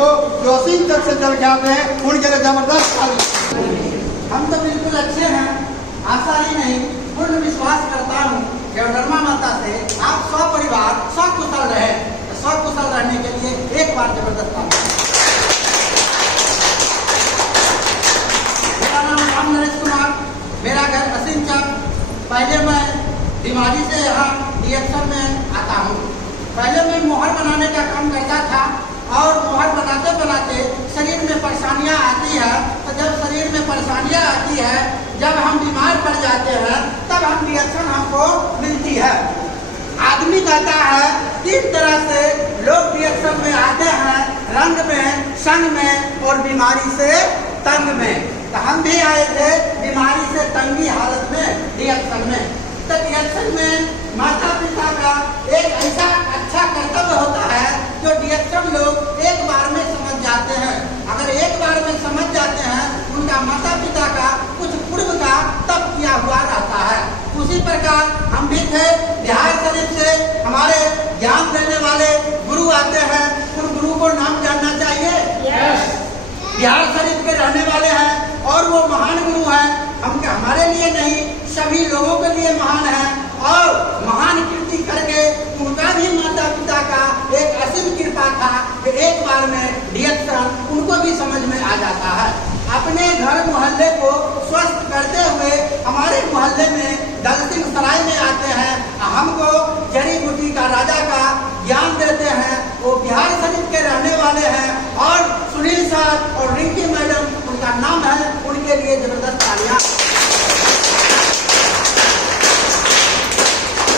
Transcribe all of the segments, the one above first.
को जो असीम तक से जल जाते हैं उनके लिए जबरदस्त हम तो बिल्कुल अच्छे हैं, आशा ही नहीं पूर्ण विश्वास करता हूँ कि धर्मा माता से आप परिवार सकुशल रहे। सकुशल रहने के लिए एक बार जबरदस्त ताली। मेरा नाम राम नरेश कुमार, मेरा घर असीम चक। पहले मैं बीमारी से यहाँ DXL में आता हूँ। पहले मैं मोहर बनाने का काम करता था और मोहर बनाते बनाते शरीर में परेशानियाँ आती है। तो जब शरीर में परेशानियाँ आती है, जब हम बीमार पड़ जाते हैं, तब हम DXL हमको मिलती है। आदमी कहता है 3 तरह से लोग DXL में आते हैं, रंग में, संग में और बीमारी से तंग में। तो हम भी आए थे बीमारी से तंगी हालत में DXL में। तो DXL में माता पिता का एक ऐसा अच्छा कर्तव्य होता है जो DXL लोग एक बार में समझ जाते हैं। अगर एक बार में समझ जाते हैं, उनका माता पिता का कुछ पूर्व का तप किया हुआ रहता है। उसी प्रकार हम भी थे। बिहार शरीफ से हमारे ज्ञान देने वाले गुरु आते हैं। उन गुरु को नाम जानना चाहिए। बिहार शरीफ के रहने वाले हैं और वो महान गुरु हैं। हम हमारे लिए नहीं, सभी लोगों के लिए महान है और महान कीर्ति करके उनका भी माता पिता का एक असीम कृपा था कि एक बार में DXL उनको भी समझ में आ जाता है। अपने घर मोहल्ले को स्वस्थ करते हुए हमारे मोहल्ले में दलसिंह सराय में आते हैं। हमको जड़ी बूटी का राजा का ज्ञान देते हैं। वो बिहार शरीफ के रहने वाले हैं और सुनील सर और रिंकी मैडम उनका नाम है। उनके लिए जबरदस्त तालियां।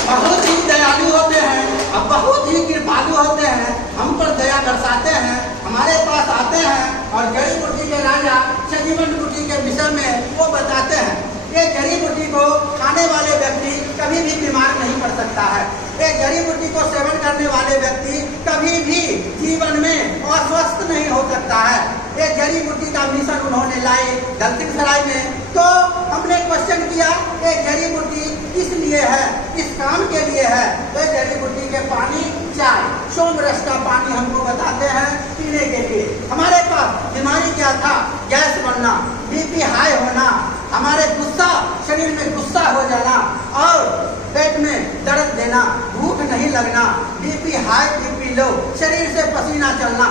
बहुत ही दयालु होते हैं और बहुत ही कृपालु होते हैं। हम पर दया बरसाते हैं, हमारे पास आते हैं और जड़ी बूटी के राजा संजीवन बूटी के विषय में वो बताते हैं। ये जड़ी बूटी को खाने वाले व्यक्ति कभी भी बीमार नहीं पड़ सकता है। ये जड़ी बूटी को सेवन करने वाले व्यक्ति कभी भी जीवन में अस्वस्थ नहीं हो सकता है। ये जड़ी बूटी का मिशन उन्होंने लाए दलसिंह सराय में। तो हमने क्वेश्चन किया, ये जड़ी बूटी किस लिए है, किस काम के लिए है? तो जड़ी बूटी के पानी, चाय, सोम रस का पानी हमको बताते हैं पीने के लिए। हमारे पास बीमारी क्या था? गैस बनना, BP हाई होना, हमारे गुस्सा, शरीर में गुस्सा हो जाना और पेट में दर्द देना, भूख नहीं लगना, BP हाई BP लो, शरीर से पसीना चलना,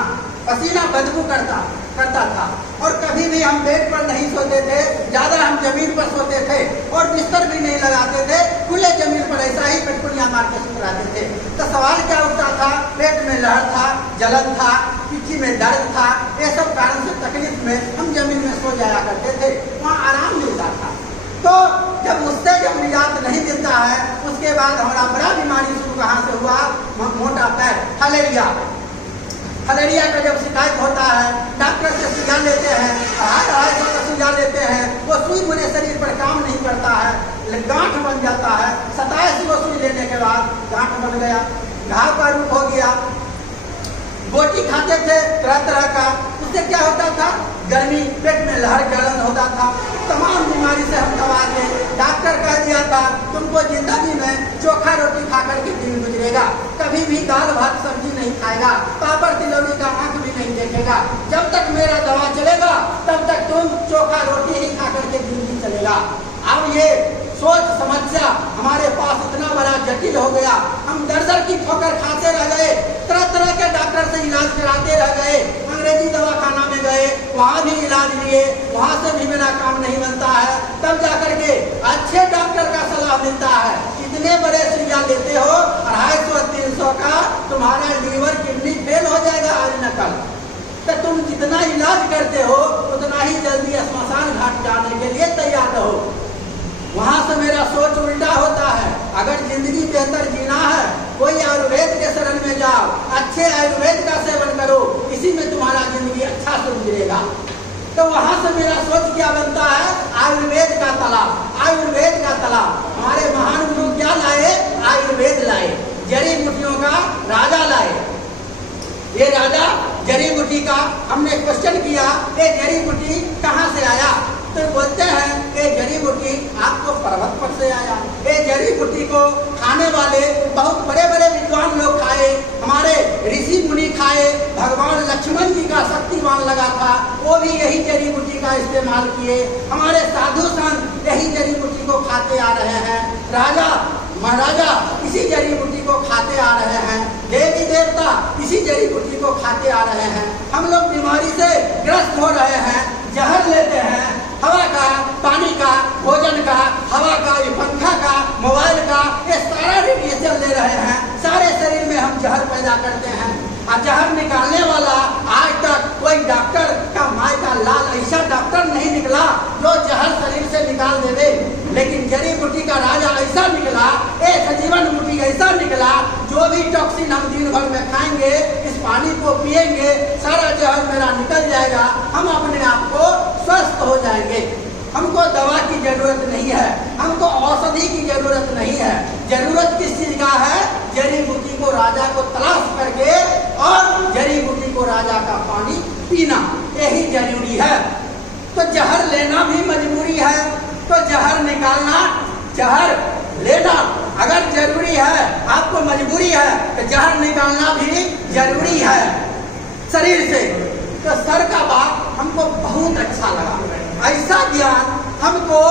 पसीना बदबू करता था। और कभी भी हम बेड पर नहीं सोते थे, ज्यादा हम जमीन पर सोते थे और बिस्तर भी नहीं लगाते थे। खुले जमीन पर ऐसा ही पेटकुलियां मार के सो रहते थे। तो सवाल क्या उठता था? पेट में लहर था, जलन था, पीठी में दर्द था। ये सब कारण से तकलीफ में हम जमीन में सो जाया करते थे, वहाँ आराम मिलता था। तो जब उससे जब निजात नहीं मिलता है, उसके बाद हमारा बड़ा बीमारी शुरू कहाँ से हुआ? मोटा पैर, फलेरिया का जब शिकायत होता है, डॉक्टर से सुझा लेते हैं, 250 का सुझा लेते हैं। वो सुई पूरे शरीर पर काम नहीं करता है, गांठ बन जाता है। 27 को सुई लेने के बाद गांठ बन गया, घाव का रूप हो गया। गोटी खाते थे तरह तरह का, उससे क्या होता था? गर्मी, पेट में लहर जलन होता था। तमाम बीमारी से हम दबा थे। डॉक्टर कह दिया था तुमको जिंदगी में चोखा रोटी खाकर के दिन गुजरेगा, कभी भी दाल भात सब्जी नहीं खाएगा, पापड़ तिलौरी का आंख भी नहीं देखेगा। जब तक मेरा दवा चलेगा तब तक तुम चोखा रोटी ही खाकर के जिंदगी चलेगा। अब ये सोच समस्या हमारे पास इतना बड़ा जटिल हो गया, हम दर की ठोकर खाते रह गए। तरह तरह के डॉक्टर से इलाज कराते रह गए। अंग्रेजी दवाखाना में गए, वहाँ भी इलाज लिए, वहाँ से भी मेरा काम नहीं बनता है। तब जाकर के अच्छे डॉक्टर का सलाह मिलता है, इतने बड़े सुइया लेते हो 250-300 का, तुम्हारा लीवर किडनी फेल हो जाएगा आज न कल। तो तुम जितना इलाज करते हो उतना ही जल्दी श्मशान घाट जाने के लिए तैयार रहो। वहाँ से मेरा सोच उल्टा होता है। अगर जिंदगी बेहतर जीना है, कोई आयुर्वेद के शरण में जाओ, अच्छे आयुर्वेद का सेवन करो, इसी में तुम्हारा जिंदगी अच्छा से गुजरेगा। तो वहाँ से मेरा सोच क्या बनता है? आयुर्वेद का तालाब, आयुर्वेद का तालाब। हमारे महान गुरु क्या लाए? आयुर्वेद लाए, जड़ी बूटियों का राजा लाए। ये राजा जड़ी बूटी का हमने क्वेश्चन किया, ये जड़ी बूटी कहाँ से आया? तो बोलते हैं ये जड़ी बूटी आपको पर्वत पर से आया। ये जड़ी बूटी को खाने वाले बहुत बड़े बड़े विद्वान लोग खाए, हमारे ऋषि मुनि खाए, भगवान लक्ष्मण जी का रुमाल लगा था वो भी यही जड़ी बूटी का इस्तेमाल किए। हमारे साधु संत यही जड़ी बूटी को खाते आ रहे हैं। राजा महाराजा इसी जड़ी बूटी को खाते आ रहे हैं। देवी देवता इसी जड़ी बूटी को खाते आ रहे हैं। हम लोग बीमारी से ग्रस्त हो रहे हैं, जहर लेते हैं, हवा का, पानी का, भोजन का, हवा का, ये पंखा का, मोबाइल का, ये सारा रेडिएशन ले रहे हैं। सारे शरीर में हम जहर पैदा करते हैं। और जहर निकालने वाला आज तक कोई डॉक्टर का माय का लाल ऐसा डॉक्टर नहीं निकला जो जहर शरीर से निकाल देवे। लेकिन जड़ी बूटी का राजा ऐसा निकला, एक जीवन बूटी ऐसा निकला, जो भी टॉक्सिन हम दिन भर में खाएंगे, इस पानी को पिएंगे, सारा जहर मेरा निकल जाएगा, हम अपने आप को स्वस्थ हो जाएंगे। हमको दवा की जरूरत नहीं है, हमको औषधि की जरूरत नहीं है। जरूरत किस चीज का है? जड़ी बूटी को राजा को तलाश करके और जड़ी बूटी को राजा का पानी पीना, यही जरूरी है। तो जहर लेना भी मजबूरी है, तो जहर निकालना, जहर लेना अगर जरूरी है, आपको मजबूरी है, तो जहर निकालना भी जरूरी है शरीर से। तो सर का बात हमको बहुत अच्छा लगा। ऐसा ज्ञान हमको,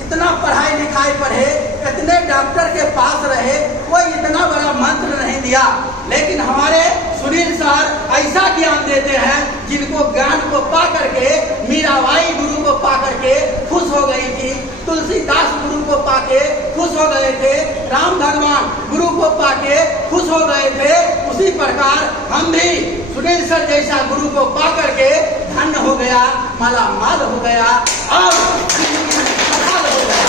इतना पढ़ाई लिखाई पढ़े, इतने डॉक्टर के पास रहे, कोई इतना बड़ा मंत्र नहीं दिया। लेकिन हमारे सुनील सर ऐसा ज्ञान देते हैं, जिनको ज्ञान को पा करके मीराबाई गुरु को पा करके खुश हो गई थी, तुलसीदास गुरु को पाके खुश हो गए थे, राम भगवान गुरु को पाके खुश हो गए थे। उसी प्रकार हम भी सुनील सर जैसा गुरु को पा करके धन्य हो गया, माला माल हो गया और सफल हो गया।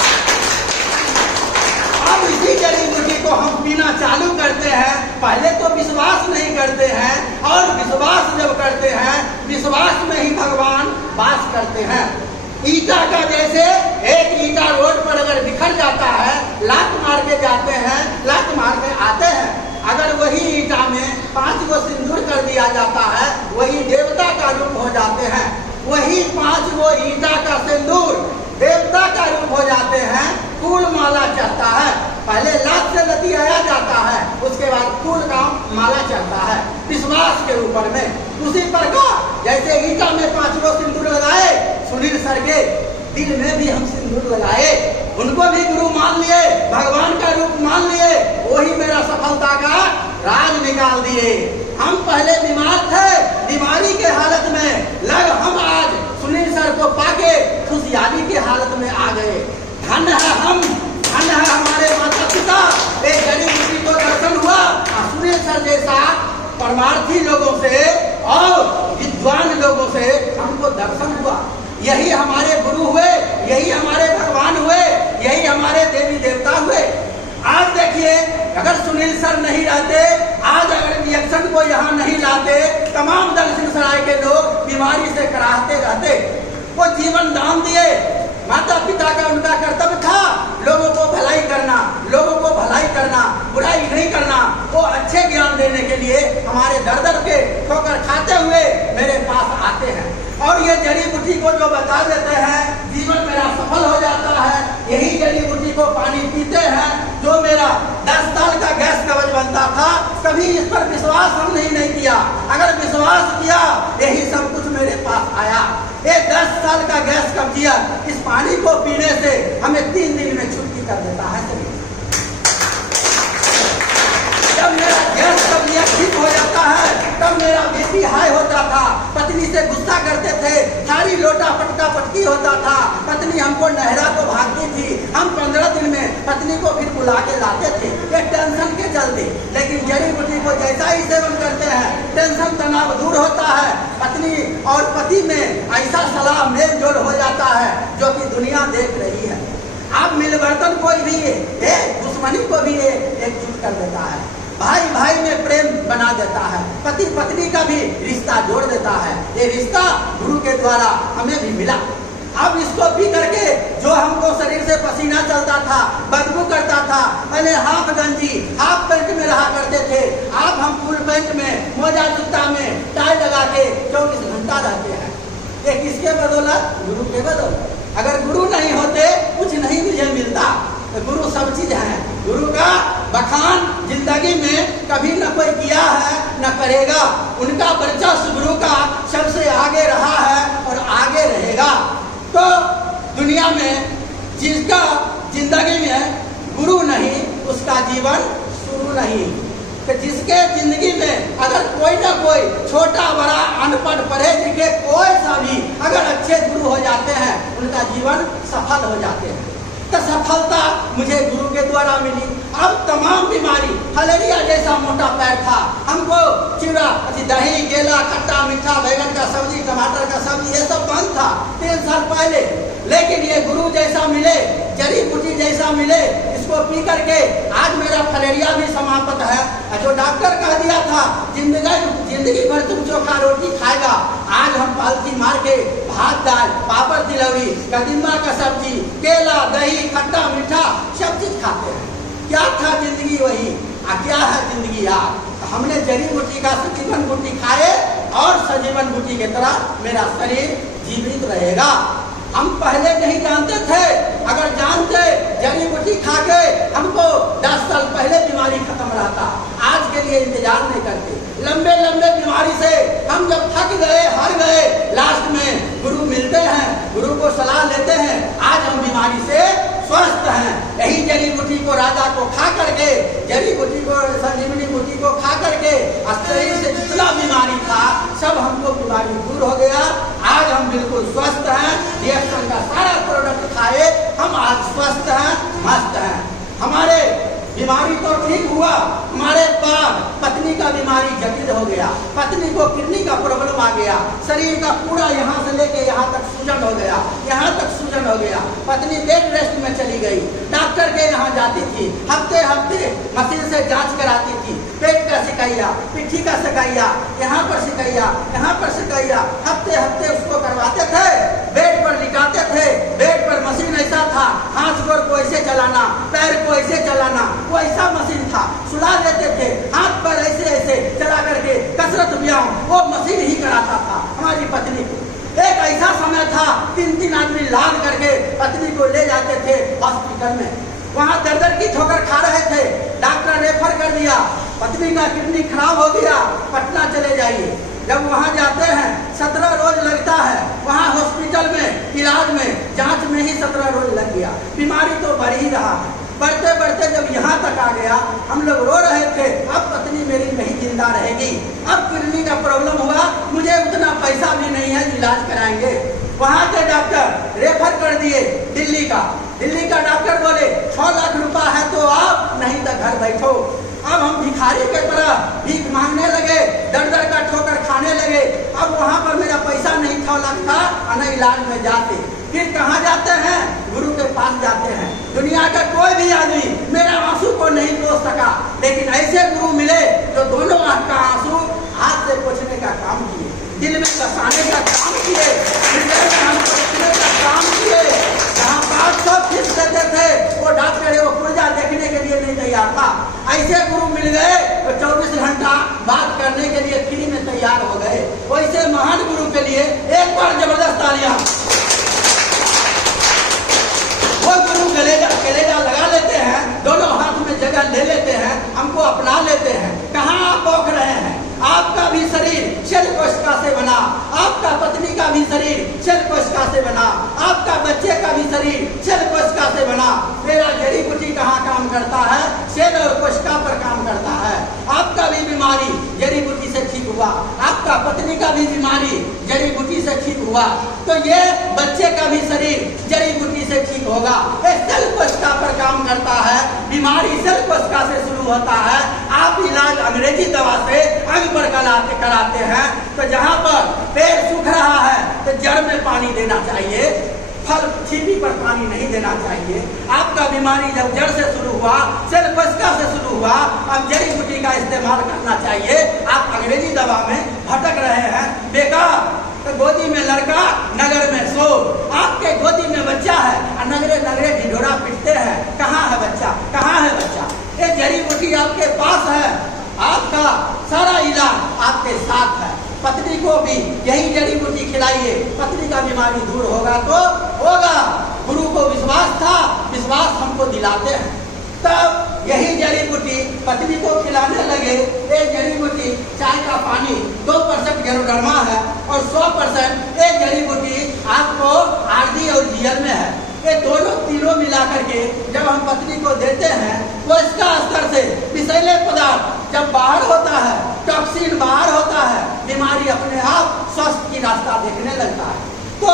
अब इसी जड़ी बूटी को हम पीना चालू करते हैं। पहले तो विश्वास नहीं करते हैं, और विश्वास जब करते हैं, विश्वास में ही भगवान वास करते हैं। ईटा का जैसे एक ईटा रोड पर अगर बिखर जाता है, लात मार के जाते हैं, लात मार के आते हैं, अगर वही ईटा में 5 गो सिंदूर कर दिया जाता है, वही देवता का रूप हो जाते हैं। वही 5 गो ईटा का सिंदूर देवता का रूप हो जाते हैं। फूल माला चढ़ता है, पहले लात से लतियाया जाता है, उसके बाद फूल का माला चढ़ता है विश्वास के ऊपर में। उसी प्रकार जैसे ईटा में 5 गो सिंदूर लगाए, सुनील सर के दिल में भी हम सिंदूर लगाए, उनको भी गुरु मान लिए, भगवान का रूप मान लिए, वही मेरा सफलता का राज निकाल दिए। हम पहले बीमार थे, बीमारी के हालत में लग हम आज सुनील सर को पाके खुशहाली के हालत में आ गए। धन्य है हम, धन्य है हमारे माता पिता। एक जड़ी बूटी को दर्शन हुआ, सुनील सर जैसा परमार्थी लोगों से और विद्वान लोगों से हमको दर्शन हुआ। यही हमारे गुरु हुए, यही हमारे भगवान हुए, यही हमारे देवी देवता हुए। आज देखिए, अगर सुनील सर नहीं रहते, आज अगर रिएक्शन को यहाँ नहीं लाते, तमाम दक्षिण सराय के लोग बीमारी से कराहते रहते। वो जीवन दान दिए, माता पिता का उनका कर्तव्य था लोगों को भलाई करना, लोगों को भलाई करना, बुराई नहीं करना। वो अच्छे ज्ञान देने के लिए हमारे दर दर के ठोकर खाते हुए मेरे पास आते हैं, और ये जड़ी बूटी को जो बता देते हैं, जीवन मेरा सफल हो जाता है। यही जड़ी बूटी को पानी पीते हैं। जो मेरा 10 साल का गैस कवच बनता था, कभी इस पर विश्वास हमने नहीं किया। अगर विश्वास किया, यही सब कुछ मेरे पास आया। ये 10 साल का गैस कब्जियत इस पानी को पीने से हमें 3 दिन में छुट्टी कर देता है। जब मेरा गैस कब्जियत ठीक हो जाता है, तब मेरा बीपी हाई होता था, पत्नी से गुस्सा करते थे, थाली लोटा पटका पटकी होता था, पत्नी हमको नहरा को भागती थी, हम 15 दिन में पत्नी को फिर बुला के लाते थे, ये टेंशन के चलते। लेकिन जड़ी बूटी को जैसा ही सेवन करते हैं, टेंशन तनाव दूर होता है, पत्नी और पति में ऐसा सलाह मेल जोल हो जाता है जो कि दुनिया देख रही है। आप मिलवर्तन कोई भी दुश्मनी को भी एकजुट कर देता है, भाई भाई में प्रेम बना देता है, पति पत्नी का भी रिश्ता जोड़ देता है। ये रिश्ता गुरु के द्वारा हमें भी मिला। अब इसको पी करके जो हमको शरीर से पसीना चलता था, बदबू करता था, पहले हाफ गंजी हाफ पैंट में रहा करते थे, अब हम फुल पैंट में, मोजा जूता में, टाई लगा के 24 घंटा रहते हैं। ये किसके बदौलत? गुरु के बदौलत। अगर गुरु नहीं होते कुछ नहीं मुझे मिलता। तो गुरु सब चीज है। गुरु का बखान जिंदगी में कभी न कोई किया है न करेगा। उनका वर्चस्व गुरु का सबसे जिसके जिंदगी में अगर कोई ना कोई छोटा बड़ा अनपढ़ पढ़े लिखे कोई सा भी अगर अच्छे गुरु हो जाते हैं उनका जीवन सफल हो जाते हैं। तो सफलता मुझे गुरु के द्वारा मिली। अब तमाम बीमारी, फलेरिया जैसा मोटा पैर था, हमको चिड़ा दही केला खट्टा मीठा बैगन का सब्जी टमाटर का सब्जी ये सब बंद था 3 साल पहले। लेकिन ये गुरु जैसा मिले, जड़ी बूटी जैसा मिले, इसको पी करके आज मेरा फलेरिया भी समाप्त है। जो डॉक्टर कह दिया था जिंदगी भर तुम चोखा रोटी खाएगा, आज हम पालती मार के भात दाल पापड़ तिलौरी कदीमा का सब्जी केला दही खट्टा मीठा सब चीज खाते हैं। क्या था जिंदगी वही, क्या है जिंदगी आज? हमने जड़ी बूटी का सजीवन बूटी खाए और सजीवन बूटी की तरह मेरा शरीर जीवित रहेगा। हम पहले नहीं जानते थे, अगर जानते जड़ी बूटी खा के हमको 10 साल पहले बीमारी खत्म रहता। आज के लिए इंतजार नहीं करते। लंबे लंबे बीमारी से हम जब थक गए हार गए, लास्ट में गुरु मिलते हैं, गुरु को सलाह लेते हैं, आज हम बीमारी से स्वस्थ हैं। यही जड़ी बूटी को राजा को खा करके, जड़ी बूटी को संजीवनी बूटी को खा करके शरीर से जितना बीमारी था सब हमको बीमारी दूर हो गया। आज हम बिल्कुल स्वस्थ हैं। रिएक्शन का सारा प्रोडक्ट खाए हम आज स्वस्थ हैं, मस्त हैं। हमारे बीमारी तो ठीक हुआ, हमारे पत्नी का बीमारी जटिल हो गया, पत्नी को किडनी का प्रॉब्लम आ गया, शरीर का पूरा यहाँ से लेके यहाँ तक सूजन हो गया, यहाँ तक सूजन हो गया। पत्नी बेड रेस्ट में चली गई, डॉक्टर के यहाँ जाती थी, हफ्ते हफ्ते मशीन से जांच कराती थी, पेट का शिकाइया, पिट्ठी का शिकाइया, यहाँ पर शिकाइया, यहाँ पर शिकाइया, हफ्ते हफ्ते उसको करवाते थे, बेड पर लिटाते थे। बेड पर मशीन ऐसा था, हाथ गोर को ऐसे चलाना, पैर को ऐसे चलाना, वो ऐसा मशीन था, सुला देते थे, हाथ पर ऐसे ऐसे चला करके कसरत व्यायाम वो मशीन ही कराता था हमारी पत्नी को। एक ऐसा समय था 3-3 आदमी लाद करके पत्नी को ले जाते थे हॉस्पिटल में, वहाँ दर की ठोकर खा रहे थे, डॉक्टर रेफर कर दिया, पत्नी का किडनी खराब हो गया, पटना चले जाइए। जब वहाँ जाते हैं 17 रोज लगता है, वहाँ हॉस्पिटल में इलाज में जांच में ही 17 रोज लग गया। बीमारी तो बढ़ ही रहा है, बढ़ते बढ़ते जब यहाँ तक आ गया, हम लोग रो रहे थे अब पत्नी मेरी नहीं जिंदा रहेगी, अब किडनी का प्रॉब्लम हुआ, मुझे उतना पैसा भी नहीं है इलाज कराएंगे। वहाँ के डॉक्टर रेफर कर दिए दिल्ली का डॉक्टर बोले 6 लाख रुपया है तो आप, नहीं तो घर बैठो। अब हम भिखारी के तरह भीख मांगने लगे, दर का ठोकर खाने लगे। अब वहाँ पर मेरा पैसा नहीं 6 लाख था, न इलाज में जाते। फिर कहाँ जाते हैं? गुरु के पास जाते हैं। दुनिया का कोई भी आदमी मेरा आंसू को नहीं पोंछ सका, लेकिन ऐसे गुरु मिले जो दोनों आंख का आंसू हाथ से पोंछने का काम किए, दिल में बसाने का काम किए, हृदय में हम पोंछने का काम किए। जहाँ 500 फीस देते थे वो डॉक्टर वो पुर्जा देखने के लिए नहीं तैयार था। ऐसे गुरु मिल गए तो 24 घंटा बात करने के लिए फ्री में तैयार हो गए। वैसे महान गुरु के लिए एक बार जबरदस्त तालियां। वो गुरु कलेजा लगा लेते हैं, दोनों हाथ में जगह ले लेते हैं, हमको अपना लेते हैं। कहाँ आप भौंक रहे हैं? आपका भी शरीर शैल कोशिका से बना, आपका पत्नी का भी शरीर शैल कोशिका से बना, आपका बच्चे का भी शरीर शैल कोशिका से बना। मेरा जड़ी बूटी कहाँ काम करता है? शैल और कोशिका पर काम करता है। आपका भी बीमारी जड़ी बूटी से ठीक हुआ, आपका पत्नी का भी बीमारी जड़ी बूटी से ठीक हुआ, तो ये बच्चे का भी शरीर जड़ी बूटी से ठीक होगा। सेल कोशिका पर काम करता है, बीमारी सेल कोशिका से शुरू होता है। आप इलाज अंग्रेजी दवा से अंग पर कराते हैं, तो जहाँ पर पेड़ सूख रहा है तो जड़ में पानी देना चाहिए, फल छीपी पर पानी नहीं देना चाहिए। आपका बीमारी जब जड़ से शुरू हुआ, सेल कोशिका से शुरू हुआ, अब जड़ी बूटी का इस्तेमाल करना चाहिए। आप अंग्रेजी दवा में भटक रहे हैं बेकार। तो गोदी में लड़का नगर में सो, आपके गोदी में बच्चा है और नगरे नगरे ढिढोरा पीटते हैं, कहाँ है बच्चा, कहाँ है बच्चा? ये जड़ी बूटी आपके पास है, आपका सारा इलाज आपके साथ है। पत्नी को भी यही जड़ी बूटी खिलाइए, पत्नी का बीमारी दूर होगा तो होगा। गुरु को विश्वास था, विश्वास हमको दिलाते हैं, तब यही जड़ी बूटी पत्नी को खिलाने लगे। ये जड़ी बूटी चाय का पानी 2% गैरोडर्मा है और 100% ये जड़ी बूटी आपको आरडी और जीएल में है। ये दोनों तीनों मिला करके जब हम पत्नी को देते हैं तो इसका स्तर से विषैले पदार्थ जब बाहर होता है, टॉक्सिन बाहर होता है, बीमारी अपने आप स्वस्थ की रास्ता देखने लगता है। तो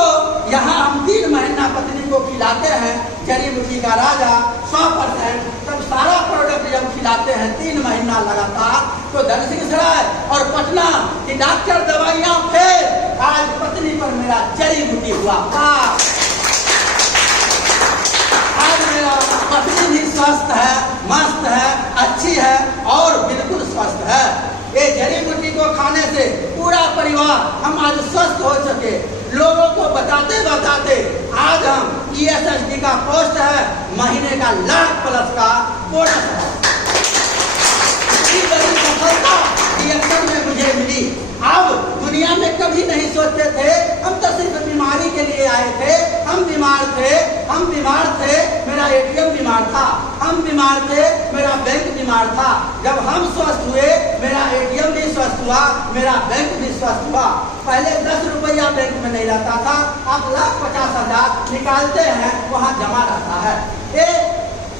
यहाँ हम 3 महीना पत्नी को खिलाते हैं जड़ी बूटी का राजा 100%, तब सारा प्रोडक्ट जब खिलाते हैं 3 महीना लगातार, तो दलसिंहसराय और पटना की डॉक्टर दवाइयाँ फेल, आज पत्नी पर मेरा जड़ी बूटी हुआ पास। आज मेरा पत्नी भी स्वस्थ है, मस्त है, अच्छी है और बिल्कुल स्वस्थ है। ये जड़ी बूटी को खाने से पूरा परिवार हम आज स्वस्थ हो सके। लोगों को बताते बताते आज हम ESHD का पोस्ट है, महीने का ₹1,00,000+ का बोनस है। इतनी बड़ी सफलता रिएक्शन में मुझे मिली। अब दुनिया में कभी नहीं सोचते थे, हम तो सिर्फ बीमारी के लिए आए थे। हम बीमार थे, मेरा ATM बीमार था, हम बीमार थे, मेरा बैंक बीमार था। जब हम स्वस्थ हुए, मेरा ATM भी स्वस्थ हुआ, मेरा बैंक भी स्वस्थ हुआ। पहले 10 रुपया बैंक में नहीं रहता था, अब 1,50,000 निकालते हैं, वहाँ जमा रहता है। ये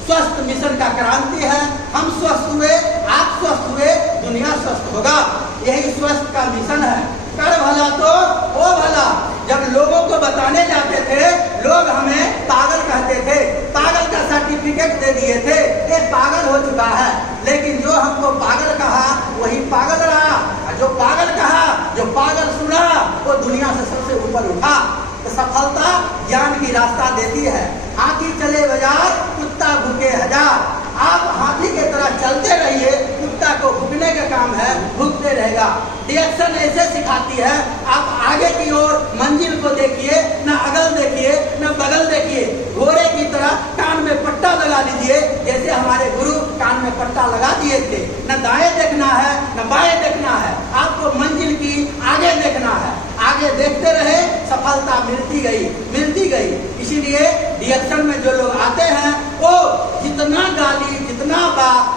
स्वस्थ मिशन का क्रांति है। हम स्वस्थ हुए, आप स्वस्थ हुए, दुनिया स्वस्थ होगा। यही स्वस्थ का मिशन है। कर भला तो वो भला। जब लोगों को बताने जाते थे, लोग हमें पागल कहते थे, पागल का सर्टिफिकेट दे दिए थे, ये पागल हो चुका है। लेकिन जो हमको पागल कहा वही पागल रहा, जो पागल कहा, जो पागल सुना, वो दुनिया से सबसे ऊपर उठा। तो सफलता ज्ञान की रास्ता देती है। हाथी चले बाजार, कुत्ता भूखे हजार। आप हाथी के तरह चलते रहिए, कुत्ता को भूखने का काम है, भूखते रहेगा। रिएक्शन ऐसे सिखाती है, आप आगे की ओर मंजिल को देखिए, न अगल देखिए, न बगल देखिए। घोड़े की तरह कान में पट्टा लगा लीजिए, जैसे हमारे गुरु कान में पट्टा लगा दिए थे। न दाएं देखना है, न बाएं देखना है, आपको मंजिल की आगे देखना है। आगे देखते रहे, सफलता मिलती गई। इसीलिए रिएक्शन में जो लोग आते हैं, वो जितना गाली,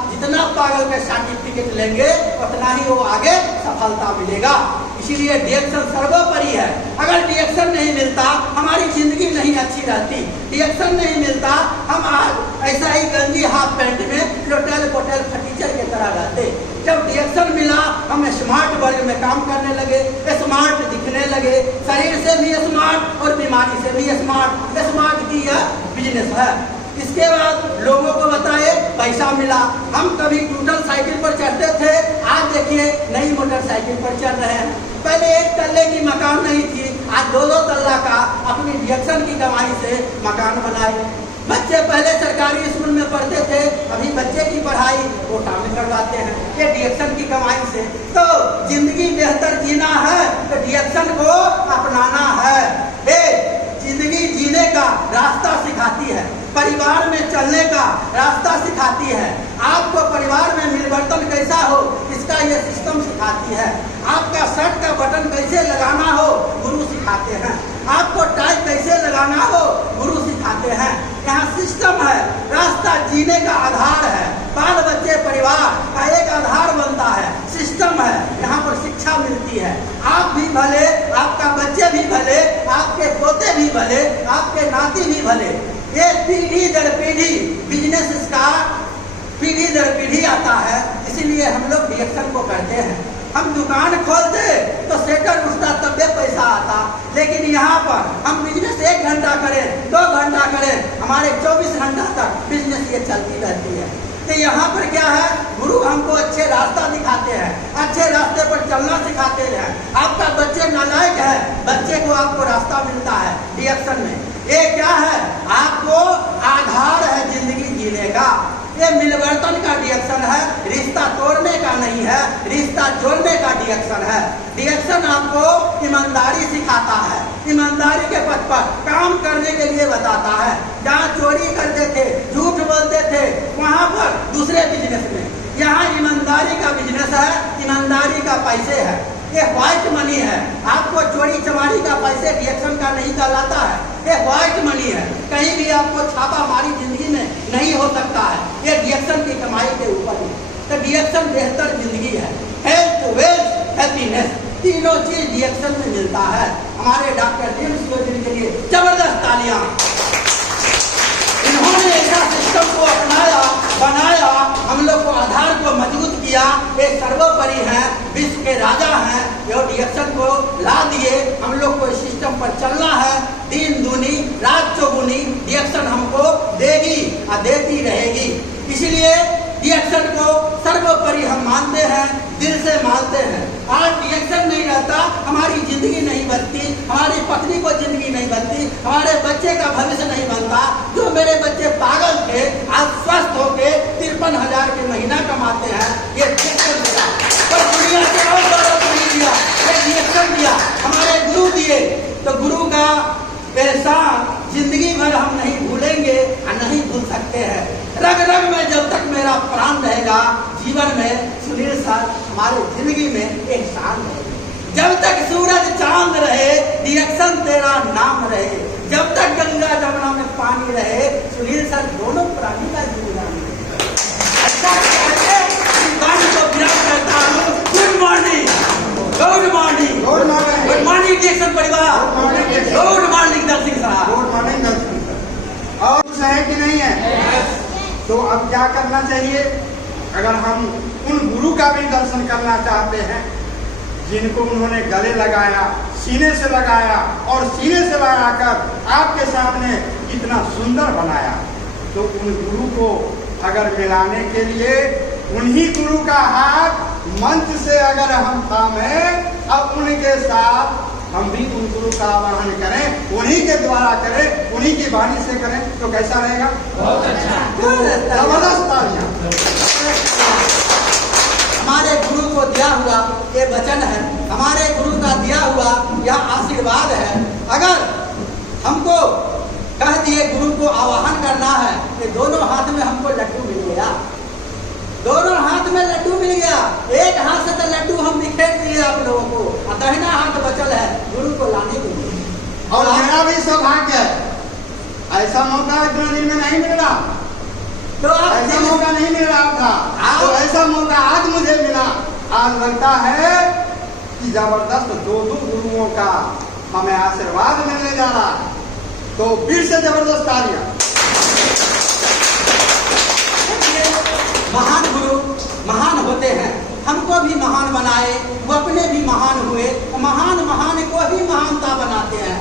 जितना पागल के सर्टिफिकेट लेंगे, उतना ही वो आगे सफलता मिलेगा। इसीलिए रिएक्शन सर्वोपरि है। अगर रिएक्शन नहीं मिलता, हमारी जिंदगी नहीं अच्छी रहती। रिएक्शन नहीं मिलता, हम आज ऐसा ही गंजी हाफ पैंट में लोटेल पोटेल फटीचर की तरह रहते। जब रिएक्शन मिला, हम स्मार्ट वर्ग में काम करने लगे, स्मार्ट दिखने लगे, शरीर से भी स्मार्ट और बीमारी से भी स्मार्ट की यह बिजनेस है। इसके बाद लोगों को बताए, पैसा मिला। हम कभी टूटल साइकिल पर चढ़ते थे, आज देखिए नई मोटरसाइकिल पर चढ़ रहे हैं। पहले 1 तल्ले की मकान नहीं थी, आज 2-2 तल्ला का अपनी रिएक्शन की कमाई से मकान बनाए। बच्चे पहले सरकारी स्कूल में पढ़ते थे, अभी बच्चे की पढ़ाई कोटा में करवाते हैं, ये रिएक्शन की कमाई से। तो जिंदगी बेहतर जीना है तो रिएक्शन को अपनाना है। जिंदगी जीने का रास्ता सिखाती है, परिवार में चलने का रास्ता सिखाती है। आपको परिवार में मिलवर्तन कैसा हो, इसका ये सिस्टम सिखाती है। आपका शर्ट का बटन कैसे लगाना हो, गुरु सिखाते हैं। आपको टाई कैसे लगाना हो, गुरु सिखाते हैं। यहाँ सिस्टम है, रास्ता जीने का आधार है। बाल बच्चे परिवार का एक आधार बनता है, सिस्टम है। यहाँ पर शिक्षा मिलती है। आप भी भले, आपका बच्चे भी भले, आपके पोते भी भले, आपके नाती भी भले। ये पीढ़ी दर पीढ़ी बिजनेस इसका पीढ़ी दर पीढ़ी आता है। इसीलिए हम लोग रिएक्शन को करते हैं। हम दुकान खोलते तो सेटर उठता तब पैसा आता, लेकिन यहाँ पर हम बिजनेस 1 घंटा करें, 2 घंटा करें, हमारे 24 घंटा तक बिजनेस ये चलती रहती है। तो यहाँ पर क्या है, गुरु हमको अच्छे रास्ता दिखाते हैं, अच्छे रास्ते पर चलना सिखाते हैं। आपका बच्चे नालायक है, बच्चे को आपको रास्ता मिलता है रिएक्शन में। ये क्या है, आपको आधार है जिंदगी जीने का। ये मिलवर्तन का रिएक्शन है, रिश्ता तोड़ने का नहीं है, रिश्ता जोड़ने का रिएक्शन है। रिएक्शन आपको ईमानदारी सिखाता है, ईमानदारी के पथ पर काम करने के लिए बताता है। जहाँ चोरी करते थे, झूठ बोलते थे, वहाँ पर दूसरे बिजनेस में, यहाँ ईमानदारी का बिजनेस है, ईमानदारी का पैसे है। ये व्हाइट मनी है। आपको चोरी चमारी का पैसे रिएक्शन का नहीं कहलाता है, ये व्हाइट मनी है। कहीं भी आपको छापा मारी जिंदगी में नहीं हो सकता है, ये रिएक्शन की कमाई के ऊपर है। तो रिएक्शन बेहतर जिंदगी है। हेल्थ, वेल्थ, हैप्पीनेस, तीनों चीज रिएक्शन में मिलता है। हमारे डॉक्टर जेम्स के लिए जबरदस्त तालियां। इन्होंने उन्होंने ऐसा सिस्टम को अपनाया, बनाया, हम लोग को आधार को मजबूत किया। ये सर्वोपरि हैं, विश्व के राजा हैं, ये डिएक्शन को ला दिए। हम लोग को इस सिस्टम पर चलना है। दिन दूनी रात चौगुनी डिएक्शन हमको देगी और देती रहेगी। इसलिए डिएक्शन को सर्वोपरि हम मानते हैं, दिल से मानते हैं। आज डिएक्शन नहीं रहता, हमारी जिंदगी नहीं बनती, हमारी पत्नी को जिंदगी नहीं बनती, हमारे बच्चे का भविष्य नहीं बनता। जो मेरे बच्चे पागल थे आज स्वस्थ होके 53,000 के महीना कमाते हैं। ये डिएक्शन दिया, पर दुनिया से और दौलत नहीं दिया, ये डिएक्शन दिया, हमारे गुरु दिए। तो गुरु का एहसान जिंदगी भर हम नहीं भूलेंगे और नहीं भूल सकते हैं। रग रग में जब तक मेरा प्राण रहेगा, जीवन में सुनील सर हमारे जिंदगी में एक शान रहेगी। जब तक सूरज चांद रहे, डिएक्शन तेरा नाम रहे। जब तक गंगा जमुना में पानी रहे, सुनील सर दोनों प्राणी का जीवन रहे। अच्छा को विराम करता हूँ। Good morning, good morning, good morning, good morning डिएक्शन परिवार, गुड मॉर्निंग दर्शक साहब, गुड मॉर्निंग दर्शन सर। और कुछ है कि नहीं है? तो अब क्या करना चाहिए? अगर हम उन गुरु का भी दर्शन करना चाहते हैं जिनको उन्होंने गले लगाया, सीने से लगाया और सीने से लगाकर आपके सामने इतना सुंदर बनाया, तो उन गुरु को अगर मिलाने के लिए उन्हीं गुरु का हाथ मंच से अगर हम थामे, अब उनके साथ हम भी उन गुरु का आवाहन करें, उन्हीं के द्वारा करें, उन्हीं की वाणी से करें, तो कैसा रहेगा? बहुत अच्छा, तो जबरदस्त तालियां। हमारे गुरु को दिया हुआ ये वचन है, हमारे गुरु का दिया हुआ यह आशीर्वाद है। अगर हमको कह दिए गुरु को आवाहन करना है, कि दोनों हाथ में हमको लड्डू मिल गया, दोनों हाथ में लड्डू मिल गया। एक हाथ से तो लड्डू हम बिखेर दिए आप लोगों को, और दाहिना हाथ बचल है गुरु को लाने के लिए। और मेरा भी सौभाग्य है, ऐसा मौका इतना दिन में नहीं मिल रहा, तो ऐसा मौका नहीं मिल रहा था, तो ऐसा मौका आज मुझे मिला। आज लगता है कि जबरदस्त दो गुरुओं का हमें आशीर्वाद मिलने जा रहा है। तो फिर से जबरदस्त तालियां। महान गुरु महान होते हैं, हमको भी महान बनाए, वो अपने भी महान हुए। महान महान को ही महानता बनाते हैं।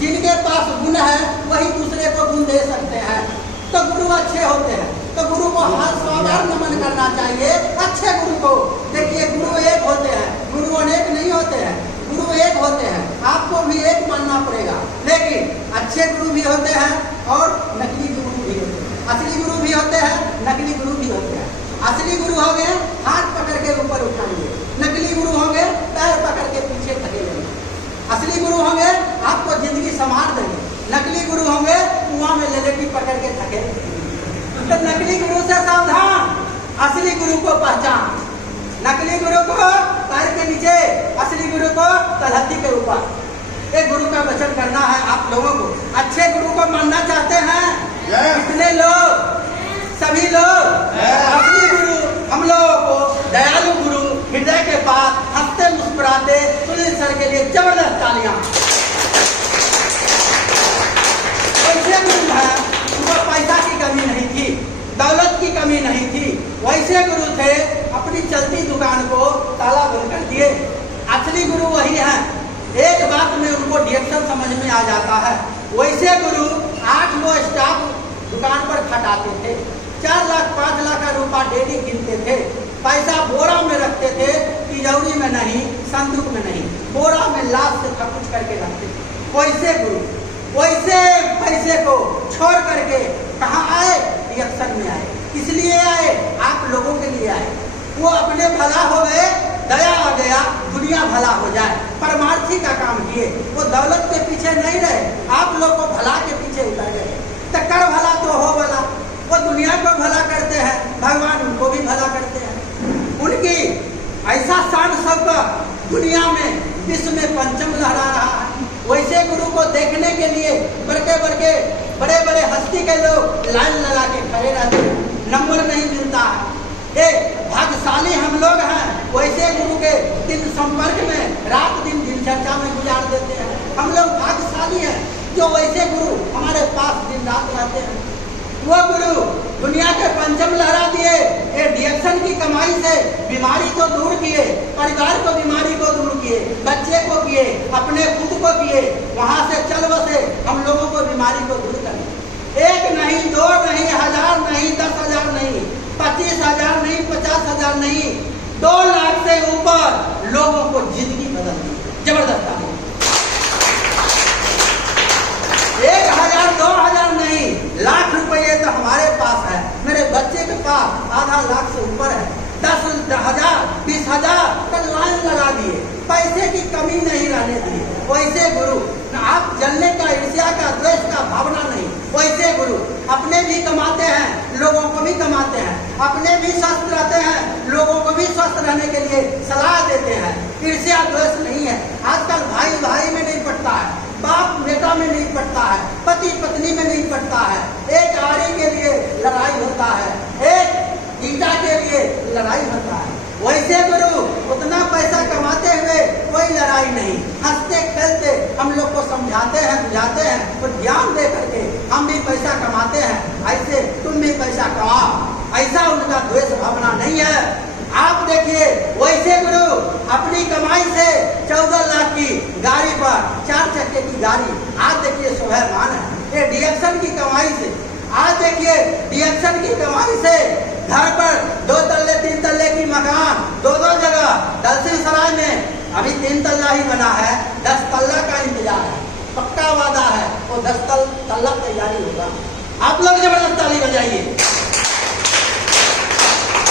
जिनके पास गुण है वही दूसरे को गुण दे सकते हैं। तो गुरु अच्छे होते हैं, तो गुरु को हर सवार नमन करना चाहिए, अच्छे गुरु को। देखिए गुरु एक होते हैं, गुरु अनेक नहीं होते हैं, गुरु एक होते हैं। आपको भी एक मानना पड़ेगा, लेकिन अच्छे गुरु भी होते हैं और नकली गुरु भी होते हैं। असली गुरु भी होते हैं, नकली गुरु भी होते हैं। असली गुरु हो गए हाथ पकड़ के ऊपर उठाएंगे, नकली गुरु हो गए पैर पकड़ के पीछे धकेलेंगे। असली गुरु होंगे आपको जिंदगी संवार देंगे, नकली गुरु होंगे कुआं में लेलेटी पकड़ के धकेलेंगे। तो नकली गुरु से सावधान, असली गुरु को पहचान। नकली गुरु को पैर के नीचे, असली गुरु को तलहटी के ऊपर। एक गुरु का वचन करना है आप लोगों को। अच्छे गुरु को मानना चाहते हैं कितने लोग? सभी लोग। असली गुरु हम लोगों को दयालु गुरु, हृदय के पास हंसते मुस्कुराते, सुनील सर के लिए जबरदस्त तालियां। ऐसे गुरु हैं उनको पैसा की कमी नहीं थी, दौलत की कमी नहीं थी। वैसे गुरु थे अपनी चलती दुकान को ताला बंद कर दिए। असली गुरु वही है, एक बात में उनको डिएक्शन समझ में आ जाता है। वैसे गुरु 8-9 स्टाफ दुकान पर खटाते थे, 4 लाख 5 लाख का रुपया डेली गिनते थे। पैसा बोरा में रखते थे, तिजौरी में नहीं, संदूक में नहीं, बोरा में लाश से खपुच करके रखते थे। वैसे गुरु वैसे पैसे को छोड़ करके कहाँ आए? डिएक्शन में आए। इसलिए आए, आप लोगों के लिए आए। वो अपने भला हो गए, दया आ गया, दुनिया भला हो जाए, परमार्थी का काम किए। वो दौलत के पीछे नहीं रहे, आप लोग को भला के पीछे उतर गए। तो कर भला तो हो भला। वो दुनिया को भला करते हैं, भगवान उनको भी भला करते हैं। उनकी ऐसा शान सबका दुनिया में, विश्व में परचम लहरा रहा है। वैसे गुरु को देखने के लिए बड़े बड़े हस्ती के लोग लाइन लगा के खड़े रहते हैं, नंबर नहीं मिलता है। भाग्यशाली हम लोग हैं, वैसे गुरु के दिन संपर्क में रात दिन दिनचर्या में गुजार देते हैं। हम लोग भाग्यशाली हैं जो वैसे गुरु हमारे पास दिन रात रहते हैं। वो गुरु दुनिया के पंचम लहरा दिए, ये डिएक्शन की कमाई से बीमारी को दूर किए, परिवार को बीमारी को दूर किए, बच्चे को किए, अपने खुद को किए, वहां से चल बसे हम लोगों को बीमारी को दूर करने। एक नहीं, दो नहीं, 1000 नहीं, 10,000 नहीं, 25,000 नहीं, 50,000 नहीं, 2 लाख से ऊपर लोगों को जिंदगी बदल दी। जबरदस्त आदमी। 1,000 2,000 नहीं, लाख रुपये तो हमारे पास है, मेरे बच्चे के पास आधा लाख से ऊपर है। 10,000 20,000 का लाइन लगा दिए, पैसे की कमी नहीं रहने दी। वैसे गुरु आप जलने का, ईर्ष्या का, द्वेष का भावना नहीं। वैसे गुरु अपने भी कमाते हैं, लोगों को भी कमाते हैं, अपने भी स्वस्थ रहते हैं, लोगों को भी स्वस्थ रहने के लिए सलाह देते हैं। ईर्ष्या द्वेष नहीं है। आजकल भाई भाई में नहीं पड़ता है, बाप बेटा में नहीं पड़ता है, पति पत्नी में नहीं पड़ता है। एक आरी के लिए लड़ाई होता है, एक ईटा के लिए लड़ाई होता है। वैसे गुरु उतना पैसा कमाते हुए कोई लड़ाई नहीं, हंसते खेलते हम लोग को समझाते हैं, बुझाते हैं, तो ज्ञान दे करके हम भी पैसा कमाते हैं, ऐसे तुम भी पैसा कमाओ। ऐसा उनका द्वेष भावना नहीं है। आप देखिए वैसे गुरु अपनी कमाई से 14 लाख की गाड़ी पर, 4 चक्के की गाड़ी आज देखिए शोभायमान है। ये डिएक्शन की कमाई से, आज देखिए डिएक्शन की कमाई से घर पर 2 तल्ले 3 तल्ले की मकान 2 जगह। दलसिंहसराय में अभी 3 तल्ला ही बना है, 10 तल्ला का इंतजार है, पक्का वादा है, वो 10 तल्ला तैयारी होगा। आप लोग जबरदस्त ताली बजाइए।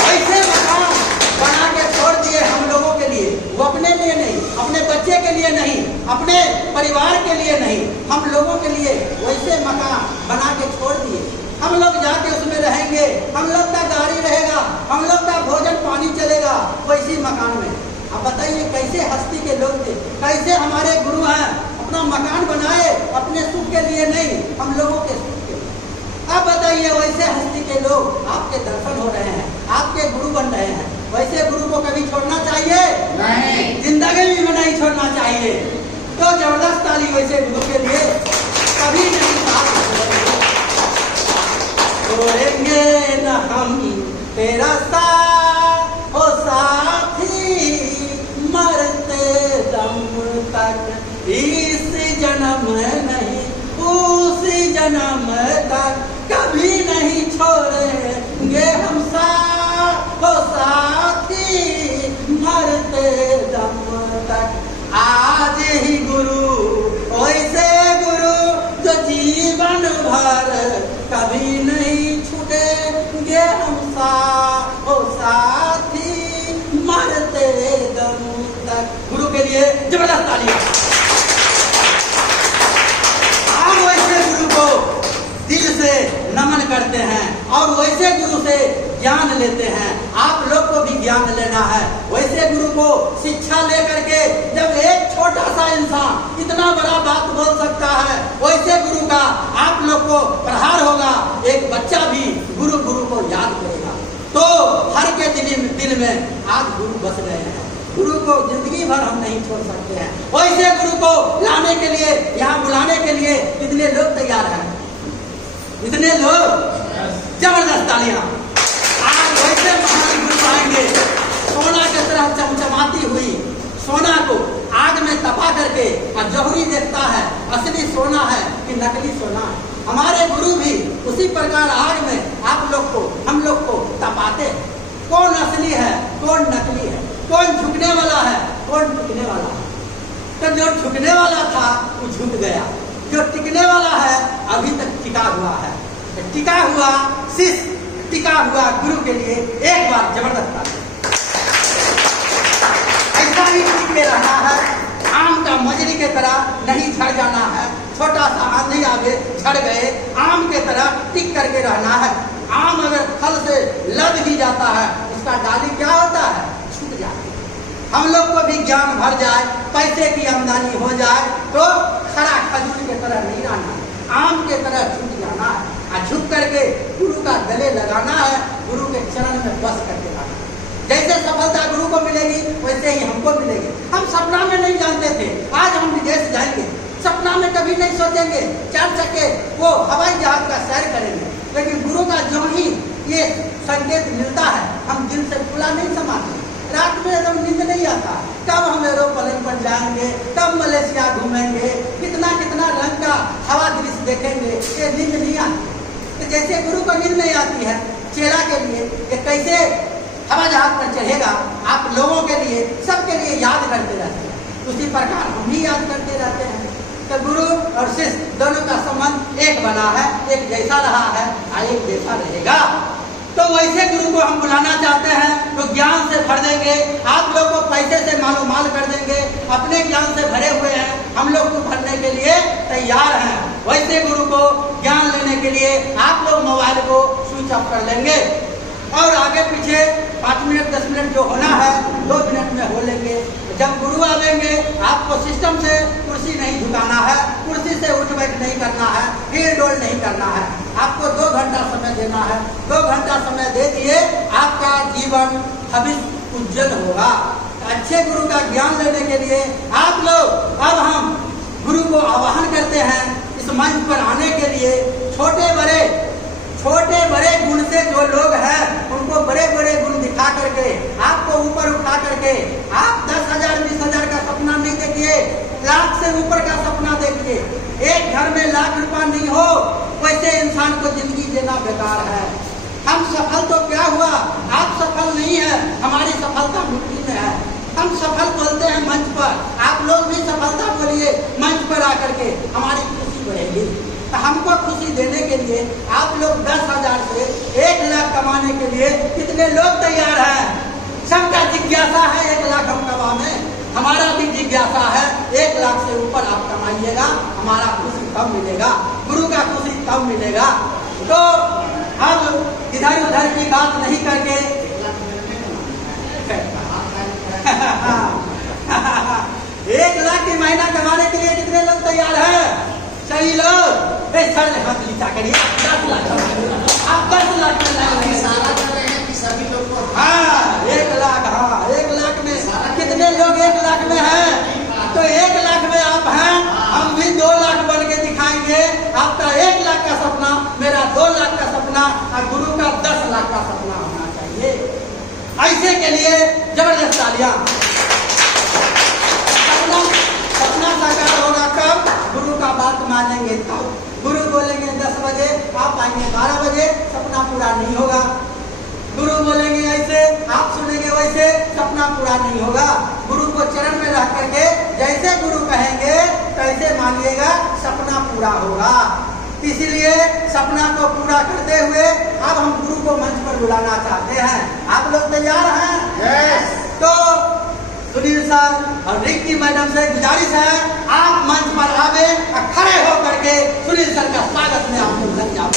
ऐसे मकान बना के छोड़ दिए हम लोगों के लिए, वो अपने लिए नहीं, अपने बच्चे के लिए नहीं, अपने परिवार के लिए नहीं, हम लोगों के लिए वैसे मकान बना के छोड़ दिए। हम लोग जाके उसमें रहेंगे, हम लोग का गाड़ी रहेगा, हम लोग का भोजन पानी चलेगा वैसी मकान में। अब बताइए कैसे हस्ती के लोग थे, कैसे हमारे गुरु हैं, अपना मकान बनाए अपने सुख के लिए नहीं, हम लोगों के सुख के लिए। अब बताइए वैसे हस्ती के लोग आपके दर्शन हो रहे हैं, आपके गुरु बन रहे हैं, वैसे गुरु को कभी छोड़ना चाहिए नहीं, जिंदगी में नहीं छोड़ना चाहिए। तो जबरदस्त ताली वैसे गुरु के लिए। कभी नहीं छोड़ेंगे न हम तेरा साथ, ओ साथी मरते दम तक, इस जन्म नहीं उस जन्म तक, कभी नहीं छोड़ेंगे हम साथ, ओ साथी मरते दम तक। आज ही गुरु वैसे गुरु जो जीवन भर कभी नहीं छूटेंगे हम साथ, ओ साथी मरते दम तक। गुरु के लिए जबरदस्त तालियां। आप वैसे गुरु को दिल से नमन करते हैं और वैसे गुरु से ज्ञान लेते हैं। आप लोग को भी ज्ञान लेना है। वैसे गुरु को शिक्षा लेकर के जब एक छोटा सा इंसान इतना बड़ा बात बोल सकता है, वैसे गुरु का आप लोग को प्रहार होगा। एक बच्चा भी गुरु को याद करेगा। तो हर के दिल में आज गुरु बस गए हैं। गुरु को जिंदगी भर हम नहीं छोड़ सकते हैं। वैसे गुरु को लाने के लिए, यहाँ बुलाने के लिए कितने लोग तैयार हैं? इतने लोग, जबरदस्त तालियां। आज वैसे महान गुरु आएंगे, सोना की तरह चमचमाती हुई सोना को आग में तपा करके, और जौहरी देखता है असली सोना है कि नकली सोना है। हमारे गुरु भी उसी प्रकार आग में आप लोग को, हम लोग को तपाते हैं। कौन असली है, कौन नकली है, कौन झुकने वाला है, कौन टिकने वाला है। तो जो झुकने वाला था वो झुक गया, जो टिकने वाला है अभी तक टिका हुआ है। टिका हुआ शिष्य, टिका हुआ गुरु के लिए एक बार जबरदस्त। ऐसा ही टिक के रहना है, आम का मजरी के तरह नहीं झड़ जाना है। छोटा सा आंधी आवे झड़ गए, आम के तरह टिक करके रहना है। आम अगर फल से लद भी जाता है, उसका डाली क्या होता है, छूट जाती है। हम लोग को भी ज्ञान भर जाए, पैसे की आमदनी हो जाए, तो खरा खजूर के तरह नहीं रहना है, आम के तरह झुक जाना है। और झुक करके गुरु का गले लगाना है, गुरु के चरण में बस करके लाना है। जैसे सफलता गुरु को मिलेगी वैसे ही हमको मिलेगी। हम सपना में नहीं जानते थे, आज हम विदेश जाएंगे, सपना में कभी नहीं सोचेंगे 4 चक्के वो हवाई जहाज का सैर करेंगे। लेकिन गुरु का जो ही ये संकेत मिलता है, हम दिल से खुला नहीं समाते। रात में एकदम नींद नहीं आता, कब हम एरोप्लेन पर जाएंगे, कब मलेशिया घूमेंगे, कितना कितना रंग का हवा दृश्य देखेंगे, ये नींद नहीं आती। तो जैसे गुरु को नींद नहीं आती है, चेला के लिए ये कैसे हवा जहाज पर चढ़ेगा, आप लोगों के लिए, सबके लिए याद करते रहते हैं, उसी प्रकार हम भी याद करते रहते हैं। तो गुरु और शिष्य दोनों का संबंध एक बना है, एक जैसा रहा है और एक जैसा रहेगा। तो वैसे गुरु को हम बुलाना चाहते हैं तो ज्ञान से भर देंगे, आप लोग को पैसे से मालो माल कर देंगे, अपने ज्ञान से भरे हुए हैं, हम लोग को भरने के लिए तैयार हैं। वैसे गुरु को ज्ञान लेने के लिए आप लोग मोबाइल को स्विच ऑफ कर लेंगे और आगे पीछे 5 मिनट 10 मिनट जो होना है 2 मिनट में हो लेंगे। जब गुरु आवेंगे आपको सिस्टम से कुर्सी नहीं झुकाना है, कुर्सी से उठ बैठ नहीं करना है, हिल डोल नहीं करना है, आपको 2 घंटा समय देना है। 2 घंटा समय दे दिए, आपका जीवन भविष्य उज्जवल होगा। अच्छे गुरु का ज्ञान लेने के लिए आप लोग, अब हम गुरु को आह्वान करते हैं इस मंच पर आने के लिए। छोटे बड़े गुण से जो लोग हैं उनको बड़े बड़े गुण दिखा करके, आपको ऊपर उठा करके, आप 10,000 20,000 का सपना नहीं देखिए, लाख से ऊपर का सपना देखिए। एक घर में लाख रुपया नहीं हो, वैसे इंसान को जिंदगी जीना बेकार है। हम सफल तो क्या हुआ, आप सफल नहीं है, हमारी सफलता मिट्टी में है। हम सफल बोलते हैं मंच पर, आप लोग भी सफलता बोलिए मंच पर आकर के, हमारी खुशी बढ़ेगी। हमको खुशी देने के लिए आप लोग 10,000 से 1 लाख कमाने के लिए कितने लोग तैयार हैं? सबका जिज्ञासा है 1 लाख हम कमाने, हमारा भी जिज्ञासा है 1 लाख से ऊपर आप कमाइएगा, हमारा खुशी कब मिलेगा, गुरु का खुशी कब मिलेगा। तो अब इधर उधर की बात नहीं करके 1 लाख की महीना कमाने के लिए कितने लोग तैयार हैं? सही लोग सर ने हाथ नीचा करिए। 10 लाख आप 10 लाख में सारा कर रहे हैं कि सभी लोग को? हाँ 1 लाख, हाँ 1 लाख में कितने लोग 1 लाख में हैं? तो 1 लाख में आप हैं, हम भी 2 लाख बन के दिखाएंगे। आपका 1 लाख का सपना, मेरा 2 लाख का सपना और गुरु का 10 लाख का सपना होना चाहिए। ऐसे के लिए जबरदस्त तालियां। सपना साकार होगा कब? गुरु का बात मानेंगे तब। गुरु बोलेंगे 10 बजे, आप आएंगे 12 बजे, सपना पूरा नहीं होगा। गुरु बोलेंगे ऐसे, आप सुनेंगे वैसे, सपना पूरा नहीं होगा। गुरु को चरण में रह करके जैसे गुरु कहेंगे तैसे मानिएगा, सपना पूरा होगा। इसीलिए सपना को पूरा करते हुए अब हम गुरु को मंच पर बुलाना चाहते हैं। आप लोग तैयार हैं? यस। तो सुनील सर और रिक्की मैडम से गुजारिश है, आप मंच पर आवे और खड़े होकर के सुनील सर का स्वागत में आप लोग लग जाओ।